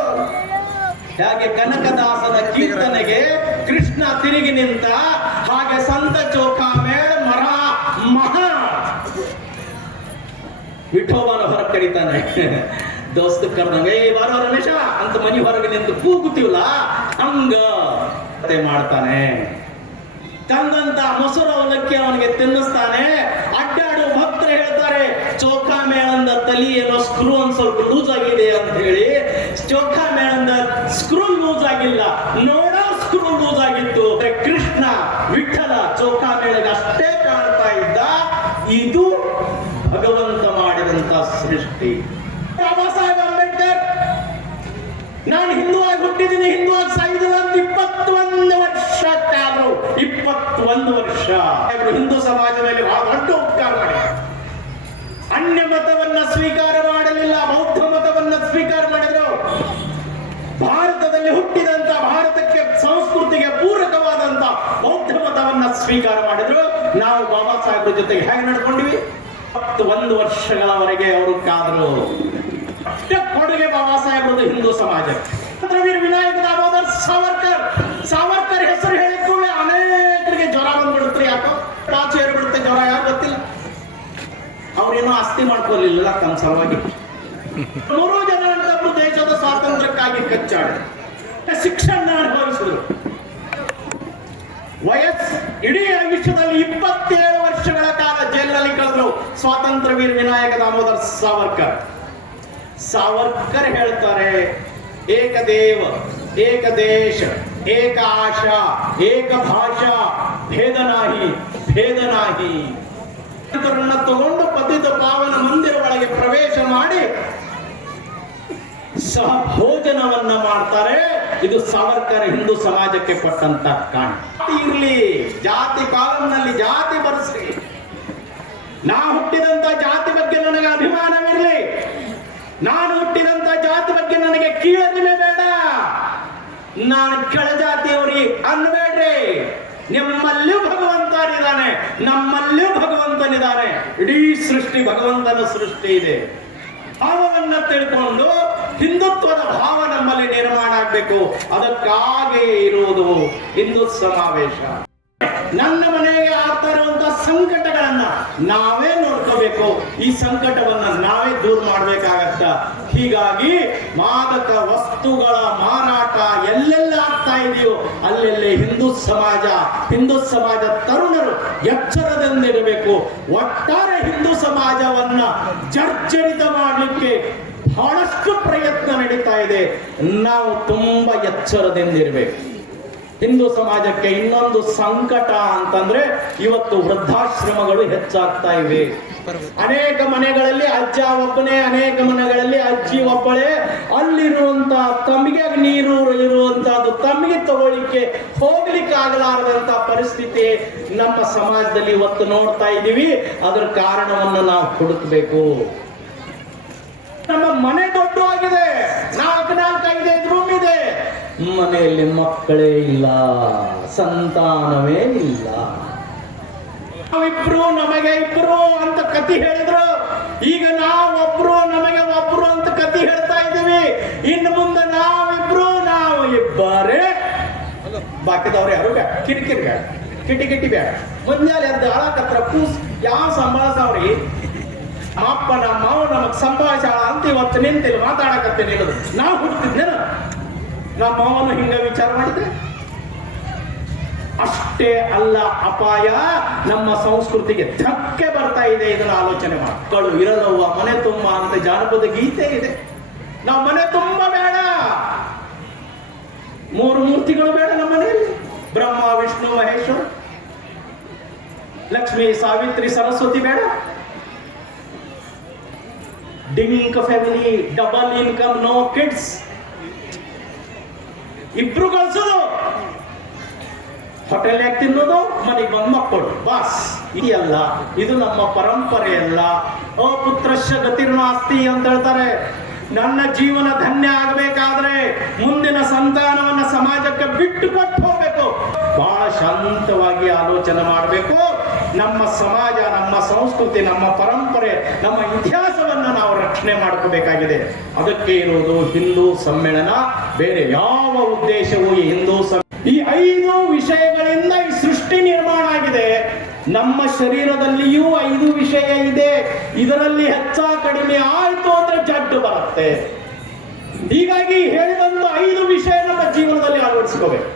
ಹಾಗೆ ಕನಕದಾಸನ ಕೀರ್ತನೆಗೆ ಕೃಷ್ಣ ತಿರುಗಿ ನಿಂತ. ಹಾಗೆ ಸಂತ ಚೌಕಾ ಮೇಳ ಮಹಾ ವಿಠೋಬಾನ ಹೊರಗೆ ಕರೀತಾನೆ. ದೋಸ್ತ ಕರ್ದಂಗ ಏ ಬಾರೋ ರಮೇಶ ಅಂತ ಮನಿ ಹೊರಗೆ ನಿಂತು ಕೂಗುತ್ತೀವಲ್ಲ ಹಂಗ ಮಾಡ್ತಾನೆ. ತಂದಂತ ಮೊಸರು ಅವಲಕ್ಕಿ ಅವನಿಗೆ ತಿನ್ನಿಸ್ತಾನೆ. ಅಡ್ಡಾಡು ಭಕ್ತರು ಹೇಳ್ತಾರೆ ಚೋಖಾ ಮೇಳಂದ ತಲಿ ಏನೋ ಸ್ಕ್ರೂ ಒಂದ್ ಸ್ವಲ್ಪ ಲೂಸ್ ಆಗಿದೆ ಅಂತ ಹೇಳಿ. ಚೋಖಾ ಮೇಳಂದ ಸ್ಕ್ರೂ ಲೂಸ್ ಆಗಿಲ್ಲ, ನೋಡೋ ಸ್ಕ್ರೂ ಲೂಸ್ ಆಗಿತ್ತು. ಕೃಷ್ಣ ವಿಠಲ ಚೋಖಾ ಮೇಳಗೆ ಅಷ್ಟೇ ಕಾಣ್ತಾ ಇದ್ದ. ಇದು ಭಗವಂತ ಮಾಡಿದಂತ ಸೃಷ್ಟಿ. ಬಾಬಾ ಸಾಹೇಬ್ ಅಂಬೇಡ್ಕರ್ ನಾನು ಹಿಂದೂ ಆಗಿ ಹುಟ್ಟಿದ್ದೀನಿ, ಹಿಂದೂ ಆಗಿ ಸಾಯಿದಿಲ್ಲ ಅಂತ 21 ವರ್ಷ ಕಾದ್ರು. 21 ವರ್ಷ ಹಿಂದೂ ಸಮಾಜದಲ್ಲಿ ಬಹಳ ದೊಡ್ಡ ಉಪಕಾರ ಮಾಡಿ ಅನ್ಯ ಮತವನ್ನ ಸ್ವೀಕಾರ ಮಾಡಲಿಲ್ಲ, ಬೌದ್ಧ ಮತವನ್ನ ಸ್ವೀಕಾರ ಮಾಡಿದ್ರು. ಭಾರತದಲ್ಲಿ ಹುಟ್ಟಿದಂತ, ಭಾರತಕ್ಕೆ ಸಂಸ್ಕೃತಿಗೆ ಪೂರಕವಾದಂತ ಬೌದ್ಧ ಮತವನ್ನ ಸ್ವೀಕಾರ ಮಾಡಿದ್ರು. ನಾವು ಬಾಬಾ ಸಾಹೇಬ್ರ ಜೊತೆಗೆ ಹೇಗೆ ನಡ್ಕೊಂಡಿವಿ? 21 ವರ್ಷಗಳವರೆಗೆ ಅವರು ಕಾದ್ರು. ಅಷ್ಟೇ ಕೊಡುಗೆ ಬಾಬಾ ಸಾಹೇಬ್ರದ್ದು ಹಿಂದೂ ಸಮಾಜ. ವೀರ ವಿನಾಯಕ ದಾಮೋದರ್ ಸಾವರ್ಕರ್ ಹೆಸರು ಹೇಳಿದ್ದು ಅನೇಕರಿಗೆ ಜ್ವರ ಬಂದ್ಬಿಡುತ್ತೆ. ಯಾಕೋ ಪಾಚು ಏರ್ಬಿಡುತ್ತೆ ಜ್ವರ, ಯಾರು ಗೊತ್ತಿಲ್ಲ. ಅವ್ರೇನೋ ಆಸ್ತಿ ಮಾಡ್ಕೊಲಿಲ್ಲ ತಮ್ಮ ಸಲುವಾಗಿ. 3 ಜನ ಅಂತಬ್ರು ದೇಶದ ಸ್ವಾತಂತ್ರ್ಯಕ್ಕಾಗಿ ಕಚ್ಚಾಡಿದ್ರು, ಶಿಕ್ಷಣ ಅನುಭವಿಸಿದ್ರು. ಇಡೀ ವಿಶ್ವದಲ್ಲಿ 27 ವರ್ಷಗಳ ಕಾಲ ಜೈಲಿನಲ್ಲಿ ಕಳೆದ್ರು ಸ್ವಾತಂತ್ರ್ಯ ವೀರ ವಿನಾಯಕ ದಾಮೋದರ್ ಸಾವರ್ಕರ್ ಹೇಳ್ತಾರೆ, ಏಕದೇವ ಏಕ ದೇಶ ಏಕ ಆಶಾ ಏಕ ಭಾಷಾ ಭೇದ ನಾಹಿ ತಗೊಂಡು ಪತಿತ ಪಾವನ ಮಂದಿರ ಒಳಗೆ ಪ್ರವೇಶ ಮಾಡಿ ಸಹ ಭೋಜನವನ್ನ ಮಾಡ್ತಾರೆ. ಇದು ಸಾವರ್ಕರ್ ಹಿಂದೂ ಸಮಾಜಕ್ಕೆ ಕೊಟ್ಟಂತ ಕಾಣಿ. ಇರ್ಲಿ ಜಾತಿ ಕಾಲಂನಲ್ಲಿ ಜಾತಿ ಬರೆಸ್ರಿ, ನಾ ಹುಟ್ಟಿದಂತ ಜಾತಿ ಬಗ್ಗೆ ನನಗೆ ಅಭಿಮಾನವಿರಲಿ, ನಾನು ಹುಟ್ಟಿದಂತ ಜಾತಿ ಬಗ್ಗೆ ನನಗೆ ಕೀಳರಿಮೆ ಬೇಡ, ನಾನು ಕೆಳಜಾತಿಯವರಿಗೆ ಅನ್ಬೇಡ್ರಿ. ನಿಮ್ಮಲ್ಲೂ ಭಗವಂತನಿದ್ದಾನೆ, ನಮ್ಮಲ್ಲೂ ಭಗವಂತನಿದ್ದಾನೆ. ಇಡೀ ಸೃಷ್ಟಿ ಭಗವಂತನ ಸೃಷ್ಟಿ ಇದೆ. ಭಾವವನ್ನ ತಿಳ್ಕೊಂಡು ಹಿಂದುತ್ವದ ಭಾವ ನಮ್ಮಲ್ಲಿ ನಿರ್ಮಾಣ ಆಗ್ಬೇಕು. ಅದಕ್ಕಾಗೇ ಇರುವುದು ಹಿಂದೂ ಸಮಾವೇಶ. ನನ್ನ ಮನೆಗೆ ಆಗ್ತಾ ಇರುವಂತಹ ಸಂಕಟಗಳನ್ನ ನಾವೇ ನೋಡ್ಕೋಬೇಕು. ಈ ಸಂಕಟವನ್ನ ನಾವೇ ದೂರ ಮಾಡ್ಬೇಕಾಗತ್ತ. ಹೀಗಾಗಿ ಮಾದಕ ವಸ್ತುಗಳ ಮಾರಾಟ ಎಲ್ಲೆಲ್ಲ ಆಗ್ತಾ ಇದೆಯೋ ಅಲ್ಲೆಲ್ಲೇ ಹಿಂದೂ ಸಮಾಜ ತರುಣರು ಎಚ್ಚರದಿಂದಿರಬೇಕು. ಒಟ್ಟಾರೆ ಹಿಂದೂ ಸಮಾಜವನ್ನ ಜರ್ಜರಿತ ಮಾಡಲಿಕ್ಕೆ ಬಹಳಷ್ಟು ಪ್ರಯತ್ನ ನಡೀತಾ ಇದೆ. ನಾವು ತುಂಬಾ ಎಚ್ಚರದಿಂದಿರಬೇಕು. ಹಿಂದೂ ಸಮಾಜಕ್ಕೆ ಇನ್ನೊಂದು ಸಂಕಟ ಅಂತಂದ್ರೆ ಇವತ್ತು ವೃದ್ಧಾಶ್ರಮಗಳು ಹೆಚ್ಚಾಗ್ತಾ ಇವೆ. ಅನೇಕ ಮನೆಗಳಲ್ಲಿ ಅಜ್ಜ ಒಬ್ಬನೇ, ಅನೇಕ ಮನೆಗಳಲ್ಲಿ ಅಜ್ಜಿ ಒಬ್ಬಳೇ. ಅಲ್ಲಿರುವಂತ ತಮಗೆ ನೀರು ಇರುವಂತಹದ್ದು ತಮಗೆ ತಗೊಳ್ಳಿಕ್ಕೆ ಹೋಗ್ಲಿಕ್ಕೆ ಆಗಲಾರದಂತ ಪರಿಸ್ಥಿತಿ ನಮ್ಮ ಸಮಾಜದಲ್ಲಿ ಇವತ್ತು ನೋಡ್ತಾ ಇದ್ದೀವಿ. ಅದರ ಕಾರಣವನ್ನು ನಾವು ಹುಡುಕಬೇಕು. ನಮ್ಮ ಮನೆ ದೊಡ್ಡವಾಗಿದೆ, 4-5 ರೂಮ್ ಇದೆ, ಮನೆಯಲ್ಲಿ ಮಕ್ಕಳೇ ಇಲ್ಲ, ಸಂತಾನವೇ ಇಲ್ಲ. ನಾವಿಬ್ರು ನಮಗೆ ಇಬ್ರು ಅಂತ ಕತಿ ಹೇಳಿದ್ರು. ಈಗ ನಾವೊಬ್ರು ನಮಗೆ ಒಬ್ರು ಅಂತ ಕತಿ ಹೇಳ್ತಾ ಇದ್ದೀವಿ. ಇನ್ನು ಮುಂದೆ ನಾವು ಇಬ್ಬರೇ, ಬಾಕಿದವ್ರು ಯಾರು ಬೇಡ, ಕಿರಿಕಿರಿ ಬೇಡ, ಕಿಟಿ ಬೇಡ. ಮುಂಜಾನೆ ಎದ್ದು ಅಳಕತ್ರ ಕೂಸ್ ಯಾವ ಸಂಭಾಳಿಸವ್ರಿ ಅಪ್ಪ ನಮ್ಮ ಮಾವ ನಮಗ್ ಸಂಭಾಷಣ ಅಂತ ಇವತ್ತು ನಿಂತಿಲ್ಲ ಮಾತಾಡಕತ್ತೇನೆ ಹೇಳುದು. ನಾವು ಹುಡ್ತಿದ್ದೇನ ನಮ್ಮ ಮಾವನು ಹಿಂಗ ವಿಚಾರ ಮಾಡಿದ್ರೆ ಅಷ್ಟೇ ಅಲ್ಲ, ಅಪಾಯ ನಮ್ಮ ಸಂಸ್ಕೃತಿಗೆ ಧಕ್ಕೆ ಬರ್ತಾ ಇದೆ. ಇದನ್ನ ಆಲೋಚನೆ ಮಕ್ಕಳು ಇರಲವ್ವ ಮನೆ ತುಂಬ ಅಂತ ಜಾನಪದ ಗೀತೆ ಇದೆ. ನಾವು ಮನೆ ತುಂಬ ಬೇಡ, 3 ಮೂರ್ತಿಗಳು ಬೇಡ ನಮ್ಮ ಮನೆಯಲ್ಲಿ. ಬ್ರಹ್ಮ ವಿಷ್ಣು ಮಹೇಶ್ವರ, ಲಕ್ಷ್ಮಿ ಸಾವಿತ್ರಿ ಸರಸ್ವತಿ ಬೇಡ. DINK family, double income, no kids, ಇಬ್ರು ಕಳ್ಸೋದು, ಹೋಟೆಲ್ ಯಾಕೆ ತಿನ್ನೋದು, ಮನೆಗೆ ಬಂದು ಮಕ್ಕಳು ಬಾಸ್. ಇದೆಯಲ್ಲ, ಇದು ನಮ್ಮ ಪರಂಪರೆ ಅಲ್ಲ. ಪುತ್ರಶ್ಯ ಗತಿರ್ನಾಸ್ತಿ ಅಂತ ಹೇಳ್ತಾರೆ. ನನ್ನ ಜೀವನ ಧನ್ಯ ಆಗಬೇಕಾದ್ರೆ ಮುಂದಿನ ಸಂತಾನವನ್ನ ಸಮಾಜಕ್ಕೆ ಬಿಟ್ಟು ಕೊಟ್ಟು ಹೋಗ್ಬೇಕು. ಬಹಳ ಶಾಂತವಾಗಿ ಆಲೋಚನೆ ಮಾಡಬೇಕು. ನಮ್ಮ ಸಮಾಜ, ನಮ್ಮ ಸಂಸ್ಕೃತಿ, ನಮ್ಮ ಪರಂಪರೆ, ನಮ್ಮ ಇತಿಹಾಸವನ್ನ ನಾವು ರಕ್ಷಣೆ ಮಾಡ್ಕೋಬೇಕಾಗಿದೆ. ಅದಕ್ಕೆ ಇರುವುದು ಹಿಂದೂ ಸಮ್ಮೇಳನ. ಬೇರೆ ಯಾವ ಉದ್ದೇಶವೂ ಈ ಹಿಂದೂ ಈ 5 ವಿಷಯಗಳಿಂದ ಈ ಸೃಷ್ಟಿ ನಿರ್ಮಾಣ ಆಗಿದೆ. ನಮ್ಮ ಶರೀರದಲ್ಲಿಯೂ 5 ವಿಷಯ ಇದೆ. ಇದರಲ್ಲಿ ಹೆಚ್ಚ ಕಡಿಮೆ ಆಯ್ತು ಅಂದ್ರೆ ಜಡ್ಡು ಬರುತ್ತೆ. ಹೀಗಾಗಿ ಹೇಳಿದಂತ 5 ವಿಷಯ ನಮ್ಮ ಜೀವನದಲ್ಲಿ ಅಳವಡಿಸ್ಕೋಬೇಕು.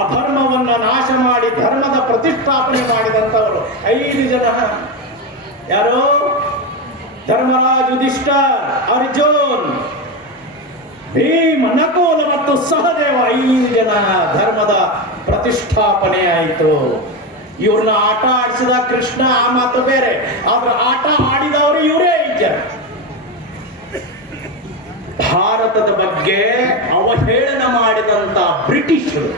ಅಧರ್ಮವನ್ನ ನಾಶ ಮಾಡಿ ಧರ್ಮದ ಪ್ರತಿಷ್ಠಾಪನೆ ಮಾಡಿದಂತವರು 5 ಜನ. ಯಾರು? ಧರ್ಮರಾಜ, ಯುಧಿಷ್ಠಿರ, ಅರ್ಜುನ್, ಭೀಮ, ನಕುಲ ಮತ್ತು ಸಹದೇವ 5 ಜನ ಧರ್ಮದ ಪ್ರತಿಷ್ಠಾಪನೆ ಆಯಿತು. ಇವ್ರನ್ನ ಆಟ ಆಡಿಸಿದ ಕೃಷ್ಣ, ಆ ಮಾತು ಬೇರೆ. ಆದ್ರೆ ಆಟ ಆಡಿದವರು ಇವರೇ 5 ಜನ. ಭಾರತದ ಬಗ್ಗೆ ಅವಹೇಳನ ಮಾಡಿದಂತ ಬ್ರಿಟಿಷರು,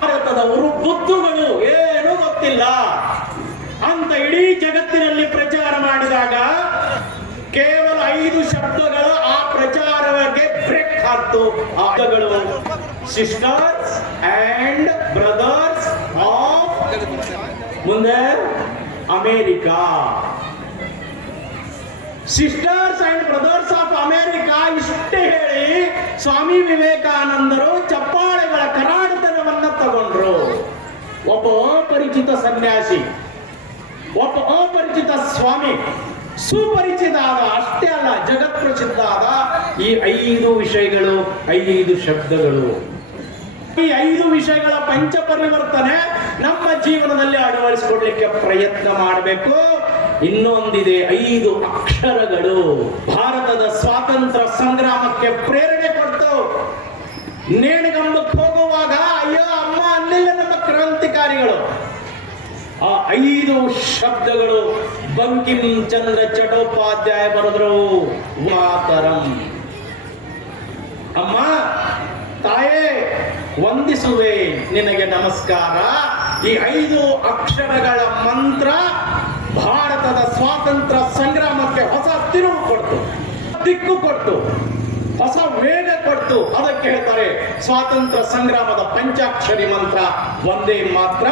ಭಾರತದವರು ಬುದ್ಧುಗಳು, ಏನೂ ಗೊತ್ತಿಲ್ಲ ಅಂತ ಇಡೀ ಜಗತ್ತಿನಲ್ಲಿ ಪ್ರಚಾರ ಮಾಡಿದಾಗ ಕೇವಲ 5 ಶಬ್ದಗಳು ಆ ಪ್ರಚಾರಕ್ಕೆ ಬ್ರೇಕ್ ಹಾಕ್ತು. ಆ ಶಬ್ದಗಳು ಸಿಸ್ಟರ್ಸ್ ಅಂಡ್ ಬ್ರದರ್ಸ್ ಆಫ್ ಮುಂದೆ America. Sisters and brothers of America ಇಷ್ಟೇ ಹೇಳಿ ಸ್ವಾಮಿ ವಿವೇಕಾನಂದರು ಚಪ್ಪಾಳೆಗಳ ಕರಾಡತನವನ್ನ ತಗೊಂಡ್ರು. ಒಬ್ಬ ಅಪರಿಚಿತ ಸನ್ಯಾಸಿ, ಒಬ್ಬ ಅಪರಿಚಿತ ಸ್ವಾಮಿ, ಸುಪರಿಚಿತ ಆದ, ಅಷ್ಟೇ ಅಲ್ಲ ಜಗತ್ ಪ್ರಸಿದ್ಧ ಆದ ಈ 5 ವಿಷಯಗಳು, 5 ಶಬ್ದಗಳು. ಈ 5 ವಿಷಯಗಳ ಪಂಚ ಪರಿವರ್ತನೆ ನಮ್ಮ ಜೀವನದಲ್ಲಿ ಅಳವಡಿಸಿಕೊಡ್ಲಿಕ್ಕೆ ಪ್ರಯತ್ನ ಮಾಡಬೇಕು. ಇನ್ನೊಂದಿದೆ 5 ಅಕ್ಷರಗಳು. ಭಾರತದ ಸ್ವಾತಂತ್ರ್ಯ ಸಂಗ್ರಾಮಕ್ಕೆ ಪ್ರೇರಣೆ ಕೊಡ್ತು. ನೇಣಗಂಬಕ್ಕೆ ಹೋಗುವಾಗ ಅಯ್ಯೋ ಅಮ್ಮ ಅನ್ನಿಲ್ಲ ನಮ್ಮ ಕ್ರಾಂತಿಕಾರಿಗಳು. ಆ 5 ಶಬ್ದಗಳು ಬಂಕಿಂ ಚಂದ್ರ ಚಟ್ಟೋಪಾಧ್ಯಾಯ ಬರೆದ್ರು. ಮಾತರಂ. ಅಮ್ಮ ತಾಯೇ ವಂದಿಸುವೆ, ನಿನಗೆ ನಮಸ್ಕಾರ. ಈ 5 ಅಕ್ಷರಗಳ ಮಂತ್ರ ಭಾರತದ ಸ್ವಾತಂತ್ರ್ಯ ಸಂಗ್ರಾಮಕ್ಕೆ ಹೊಸ ತಿರುವು ಕೊಡ್ತು, ದಿಕ್ಕು ಕೊಡ್ತು, ಹೊಸ ವೇಗ ಕೊಡ್ತು. ಅದಕ್ಕೆ ಹೇಳ್ತಾರೆ ಸ್ವಾತಂತ್ರ್ಯ ಸಂಗ್ರಾಮದ ಪಂಚಾಕ್ಷರಿ ಮಂತ್ರ ಒಂದೇ ಮಾತ್ರ.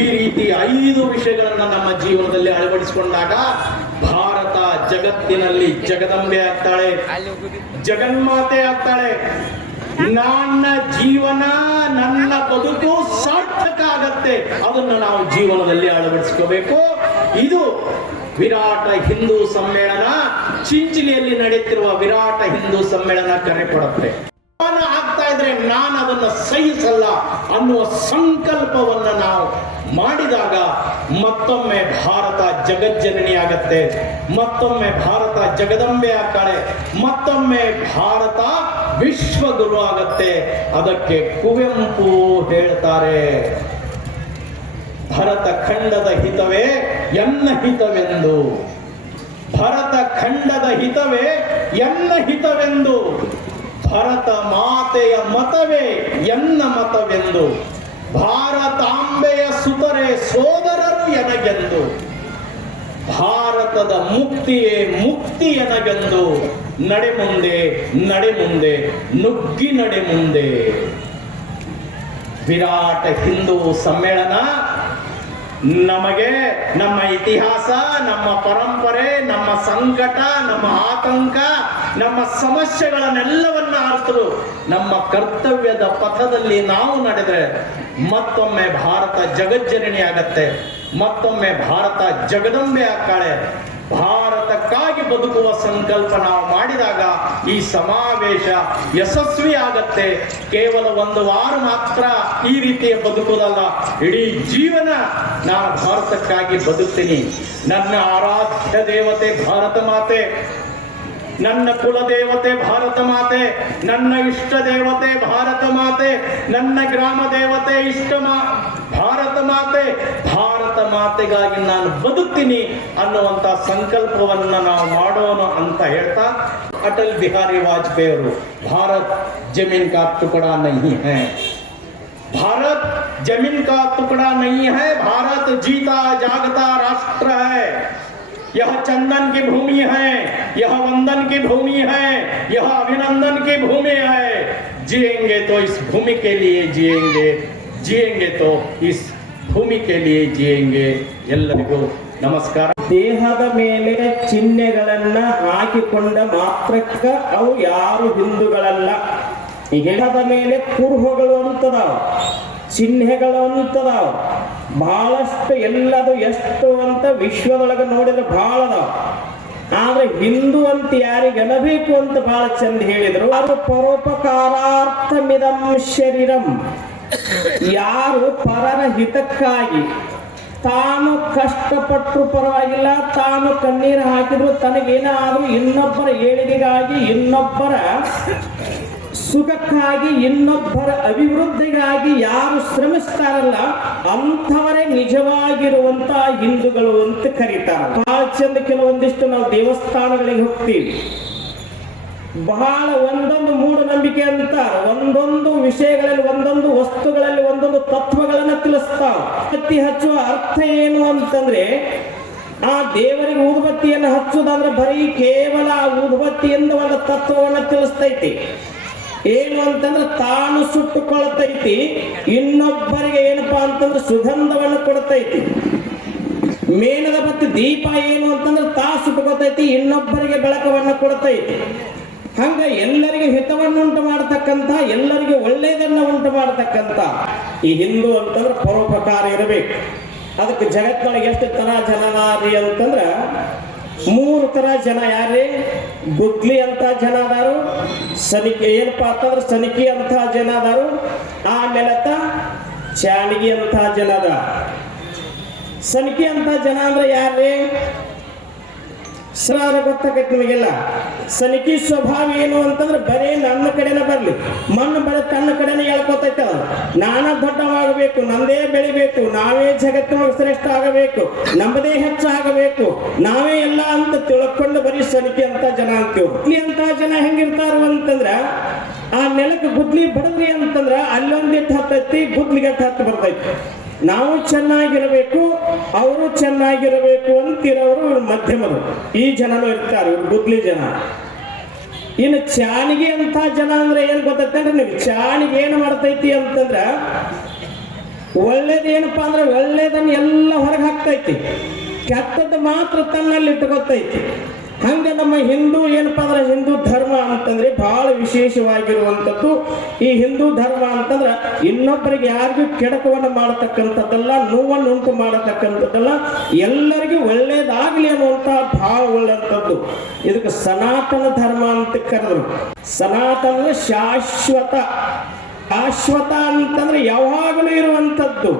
ಈ ರೀತಿ 5 ವಿಷಯಗಳನ್ನ ನಮ್ಮ ಜೀವನದಲ್ಲಿ ಅಳವಡಿಸಿಕೊಂಡಾಗ ಭಾರತ ಜಗತ್ತಿನಲ್ಲಿ ಜಗದಂಬೆ ಆಗ್ತಾಳೆ, ಜಗನ್ಮಾತೆ ಆಗ್ತಾಳೆ. ನನ್ನ ಜೀವನ, ನನ್ನ ಬದುಕು ಸಾರ್ಥಕ ಆಗತ್ತೆ. ಅದನ್ನು ನಾವು ಜೀವನದಲ್ಲಿ ಅಳವಡಿಸಿಕೋಬೇಕು. ಇದು ವಿರಾಟ ಹಿಂದೂ ಸಮ್ಮೇಳನ, ಚಿಂಚಿಲಿಯಲ್ಲಿ ನಡೆಯುತ್ತಿರುವ ವಿರಾಟ ಹಿಂದೂ ಸಮ್ಮೇಳನ ಕರೆ ಕೊಡುತ್ತೆ. ಆಗ್ತಾ ಇದ್ರೆ ನಾನು ಅದನ್ನು ಸಹಿಸಲ್ಲ ಅನ್ನುವ ಸಂಕಲ್ಪವನ್ನ ನಾವು ಮಾಡಿದಾಗ ಮತ್ತೊಮ್ಮೆ ಭಾರತ ಜಗಜ್ಜನನಿ ಆಗತ್ತೆ, ಮತ್ತೊಮ್ಮೆ ಭಾರತ ಜಗದಂಬೆ ಆಗ್ತಾಳೆ, ಮತ್ತೊಮ್ಮೆ ಭಾರತ ವಿಶ್ವಗುರು ಆಗತ್ತೆ. ಅದಕ್ಕೆ ಕುವೆಂಪು ಹೇಳ್ತಾರೆ, ಭರತ ಖಂಡದ ಹಿತವೇ ಎನ್ನ ಹಿತವೆಂದು, ಭರತ ಖಂಡದ ಹಿತವೇ ಎನ್ನ ಹಿತವೆಂದು, ಭರತ ಮಾತೆಯ ಮತವೇ ಎನ್ನ ಮತವೆಂದು, ಭಾರತಾಂಬೆಯ ಸುತರೆ ಸೋದರರು ಎನಗೆಂದು, ಭಾರತದ ಮುಕ್ತಿಯೇ ಮುಕ್ತಿ ಎನಗೆಂದು, ನಡೆ ಮುಂದೆ ನಡೆ ಮುಂದೆ ನುಗ್ಗಿ ನಡೆ ಮುಂದೆ. ವಿರಾಟ ಹಿಂದೂ ಸಮ್ಮೇಳನ ನಮಗೆ ನಮ್ಮ ಇತಿಹಾಸ, ನಮ್ಮ ಪರಂಪರೆ, ನಮ್ಮ ಸಂಕಟ, ನಮ್ಮ ಆತಂಕ, ನಮ್ಮ ಸಮಸ್ಯೆಗಳನ್ನೆಲ್ಲವನ್ನ ಅರ್ಥರು ನಮ್ಮ ಕರ್ತವ್ಯದ ಪಥದಲ್ಲಿ ನಾವು ನಡೆದರೆ ಮತ್ತೊಮ್ಮೆ ಭಾರತ ಜಗಜ್ಜನನಿ ಆಗತ್ತೆ, ಮತ್ತೊಮ್ಮೆ ಭಾರತ ಜಗದಂಬೆ ಆಗ್ತಾಳೆ. ಭಾರತಕ್ಕಾಗಿ ಬದುಕುವ ಸಂಕಲ್ಪ ನಾವು ಮಾಡಿದಾಗ ಈ ಸಮಾವೇಶ ಯಶಸ್ವಿ ಆಗತ್ತೆ. ಕೇವಲ 1 ವಾರ ಮಾತ್ರ ಈ ರೀತಿಯ ಬದುಕುವುದಲ್ಲ, ಇಡೀ ಜೀವನ ನಾನು ಭಾರತಕ್ಕಾಗಿ ಬದುಕ್ತೀನಿ. ನನ್ನ ಆರಾಧ್ಯ ದೇವತೆ ಭಾರತ ಮಾತೆ, ನನ್ನ ಕುಲ ದೇವತೆ ಭಾರತ ಮಾತೆ, ನನ್ನ ಇಷ್ಟ ದೇವತೆ ಭಾರತ ಮಾತೆ, ನನ್ನ ಗ್ರಾಮ ದೇವತೆ ಭಾರತ ಮಾತೆ, ಭಾರತ ಮಾತೆಗಾಗಿ ನಾನು ಬದುಕ್ತೀನಿ ಅನ್ನುವಂತ ಸಂಕಲ್ಪವನ್ನ ನಾವು ಮಾಡೋಣ ಅಂತ ಹೇಳ್ತಾ, ಅಟಲ್ ಬಿಹಾರಿ ವಾಜಪೇಯಿ ಅವರು ಭಾರತ್ ಜಮೀನ್ ಕಾ ಟುಕಡಾ ನಹೀ ಹೈ, ಭಾರತ್ ಜಮೀನ್ ಕಾ ಟುಕಡಾ ನಹೀ ಹೈ, ಭಾರತ್ ಜೀತಾ ಜಾಗತಾ ರಾಷ್ಟ್ರ ಹೈ. यह चंदन की भूमि है, यह वंदन की भूमि है, यह अभिनंदन की भूमि है. जिएंगे तो इस भूमि के लिए जिएंगे, जिएंगे तो इस भूमि के लिए जिएंगे. ಎಲ್ಲರಿಗೂ ನಮಸ್ಕಾರ. ದೇಹದ ಮೇಲೆ ಚಿಹ್ನೆಗಳನ್ನ ಹಾಕಿಕೊಂಡ ಮಾತ್ರಕ್ಕ ಅವು ಯಾರು ಹಿಂದೂಗಳಲ್ಲ. ಈ ದೇಹದ ಮೇಲೆ ಕುರುಹುಗಳು ಅಂತದಾವ, ಚಿಹ್ನೆಗಳು ಅಂತದಾವ. ಬಹಳಷ್ಟು ಎಲ್ಲದು ಎಷ್ಟು ಅಂತ ವಿಶ್ವದೊಳಗೆ ನೋಡಿದ್ರೆ ಬಹಳ ಅದಾವ. ಆದ್ರೆ ಹಿಂದೂ ಅಂತ ಯಾರಿಗೆ ಅನಬೇಕು ಅಂತ ಬಹಳ ಚಂದ ಹೇಳಿದ್ರು. ಅದು ಪರೋಪಕಾರಾರ್ಥಮಿದಂ ಶರೀರಂ, ಯಾರು ಪರರ ಹಿತಕ್ಕಾಗಿ ತಾನು ಕಷ್ಟಪಟ್ಟರು ಪರವಾಗಿಲ್ಲ, ತಾನು ಕಣ್ಣೀರು ಹಾಕಿದ್ರು ತನಗೇನಾದ್ರೂ ಇನ್ನೊಬ್ಬರ ಏಳಿಗೆಗಾಗಿ, ಇನ್ನೊಬ್ಬರ ಸುಖಕ್ಕಾಗಿ, ಇನ್ನೊಬ್ಬರ ಅಭಿವೃದ್ಧಿಗಾಗಿ ಯಾರು ಶ್ರಮಿಸ್ತಾರಲ್ಲ ಅಂಥವರೇ ನಿಜವಾಗಿರುವಂತಹ ಹಿಂದೂಗಳು ಅಂತ ಕರೀತಾರೆ. ಬಹಳ ಚಂದ ಕೆಲವೊಂದಿಷ್ಟು ನಾವು ದೇವಸ್ಥಾನಗಳಿಗೆ ಹೋಗ್ತೀವಿ, ಬಹಳ ಒಂದೊಂದು ಮೂಢನಂಬಿಕೆ ಅಂತ ಒಂದೊಂದು ವಿಷಯಗಳಲ್ಲಿ, ಒಂದೊಂದು ವಸ್ತುಗಳಲ್ಲಿ ಒಂದೊಂದು ತತ್ವಗಳನ್ನ ತಿಳಿಸ್ತಾವ. ಬತ್ತಿ ಹಚ್ಚುವ ಅರ್ಥ ಏನು ಅಂತಂದ್ರೆ, ಆ ದೇವರಿಗೆ ಊದುಬತ್ತಿಯನ್ನು ಹಚ್ಚುವುದಾದ್ರೆ ಬರೀ ಕೇವಲ ಆ ಊದುಬತ್ತಿಯಿಂದ ಒಂದು ತತ್ವವನ್ನು ತಿಳಿಸ್ತೈತಿ. ಏನು ಅಂತಂದ್ರೆ ತಾನು ಸುಟ್ಟುಕೊಳ್ತೈತಿ, ಇನ್ನೊಬ್ಬರಿಗೆ ಏನಪ್ಪಾ ಅಂತಂದ್ರೆ ಸುಗಂಧವನ್ನು ಕೊಡ್ತೈತಿ. ಮೇಣದ ಬತ್ತಿ ದೀಪ ಏನು ಅಂತಂದ್ರೆ ತಾ ಸುಟ್ಟುಕೊತೈತಿ, ಇನ್ನೊಬ್ಬರಿಗೆ ಬೆಳಕವನ್ನು ಕೊಡ್ತೈತಿ. ಹಂಗ ಎಲ್ಲರಿಗೆ ಹಿತವನ್ನು ಉಂಟು ಮಾಡತಕ್ಕಂತ, ಎಲ್ಲರಿಗೆ ಒಳ್ಳೆಯದನ್ನ ಉಂಟು ಮಾಡತಕ್ಕಂತ ಈ ಹಿಂದೂ ಅಂತಂದ್ರೆ ಪರೋಪಕಾರ ಇರಬೇಕು. ಅದಕ್ಕೆ ಜಗತ್ತಿನೊಳಗೆ ಎಷ್ಟು ತರ ಜನನಾರಿ ಅಂತಂದ್ರ 3 ತರ ಜನ. ಯಾರೇ ಗುದ್ಲಿ ಅಂತ ಜನ ಅದಾರು, ಸನಿಕೆ ಏನಪ್ಪಾ ಅಂತಂದ್ರೆ ಸನಿಕೆ ಅಂತ ಜನ ಅದಾರು, ಆಮೇಲೆ ಚಾಣಿಗೆ ಅಂತ ಜನ ಅದ. ಸನಿಕೆ ಅಂತ ಜನ ಅಂದ್ರೆ ಯಾರೇ ಸರ ಗೊತ್ತಾಗೈತಿ ನಿಮಗೆಲ್ಲ. ಸನಿಕಿ ಸ್ವಭಾವ ಏನು ಅಂತಂದ್ರೆ ಬರೀ ನನ್ನ ಕಡೆನ ಬರ್ಲಿ, ಮಣ್ಣು ಬರೀ ತನ್ನ ಕಡೆನೇ ಹೇಳ್ಕೊತೈತೆ. ಅದ ನಾನಾ ದೊಡ್ಡವಾಗಬೇಕು, ನಮ್ದೇ ಬೆಳಿಬೇಕು, ನಾವೇ ಜಗತ್ತಿನೊಳಗೆ ಶ್ರೇಷ್ಠ ಆಗಬೇಕು, ನಮ್ಮದೇ ಹೆಚ್ಚು ಆಗಬೇಕು, ನಾವೇ ಎಲ್ಲ ಅಂತ ತಿಳ್ಕೊಂಡು ಬರೀ ಸನಿಕೆ ಅಂತ ಜನ ಅಂತೀವಿ. ಗುದ್ಲಿ ಅಂತ ಜನ ಹೆಂಗಿರ್ತಾರು ಅಂತಂದ್ರ, ಆ ನೆಲಕ್ಕೆ ಗುದ್ಲಿ ಬಡದ್ರಿ ಅಂತಂದ್ರ ಅಲ್ಲೊಂದಿಟ್ಟು ಹತ್ತೈತಿ, ಗುದ್ಲಿಗೆ ಹತ್ತು ಬರ್ತೈತಿ. ನಾವು ಚೆನ್ನಾಗಿರಬೇಕು, ಅವರು ಚೆನ್ನಾಗಿರಬೇಕು ಅಂತಿರೋರು ಇವ್ರು ಮಧ್ಯಮರು. ಈ ಜನನು ಇರ್ತಾರೆ, ಇವ್ರು ಗುದ್ಲಿ ಜನ. ಇನ್ನು ಚಾಣಿಗೆ ಅಂತ ಜನ ಅಂದ್ರೆ ಏನ್ ಗೊತ್ತೈತೆ ನಿಮ್ಗೆ? ಚಾಣಿಗೆ ಏನು ಮಾಡ್ತೈತಿ ಅಂತಂದ್ರ, ಒಳ್ಳೇದೇನಪ್ಪಾ ಅಂದ್ರೆ ಒಳ್ಳೇದನ್ನ ಎಲ್ಲ ಹೊರಗೆ ಹಾಕ್ತೈತಿ, ಕೆಟ್ಟದ್ದು ಮಾತ್ರ ತನ್ನಲ್ಲಿ ಇಟ್ಕೊತೈತಿ. ಹಂಗ ನಮ್ಮ ಹಿಂದೂ ಏನಪ್ಪಾ ಅಂದ್ರೆ ಹಿಂದೂ ಧರ್ಮ ಅಂತಂದ್ರೆ ಬಹಳ ವಿಶೇಷವಾಗಿರುವಂಥದ್ದು. ಈ ಹಿಂದೂ ಧರ್ಮ ಅಂತಂದ್ರೆ ಇನ್ನೊಬ್ಬರಿಗೆ ಯಾರಿಗೂ ಕೆಡಕವನ್ನು ಮಾಡತಕ್ಕಂಥದ್ದಲ್ಲ, ನೋವನ್ನು ಉಂಟು ಮಾಡತಕ್ಕಂಥದ್ದಲ್ಲ, ಎಲ್ಲರಿಗೂ ಒಳ್ಳೇದಾಗ್ಲಿ ಅನ್ನುವಂತಹ ಭಾವ ಉಳ್ಳಂಥದ್ದು. ಇದಕ್ಕೆ ಸನಾತನ ಧರ್ಮ ಅಂತ ಕರೆದ್ರು. ಸನಾತನ ಶಾಶ್ವತ, ಶಾಶ್ವತ ಅಂತಂದ್ರೆ ಯಾವಾಗಲೂ ಇರುವಂಥದ್ದು.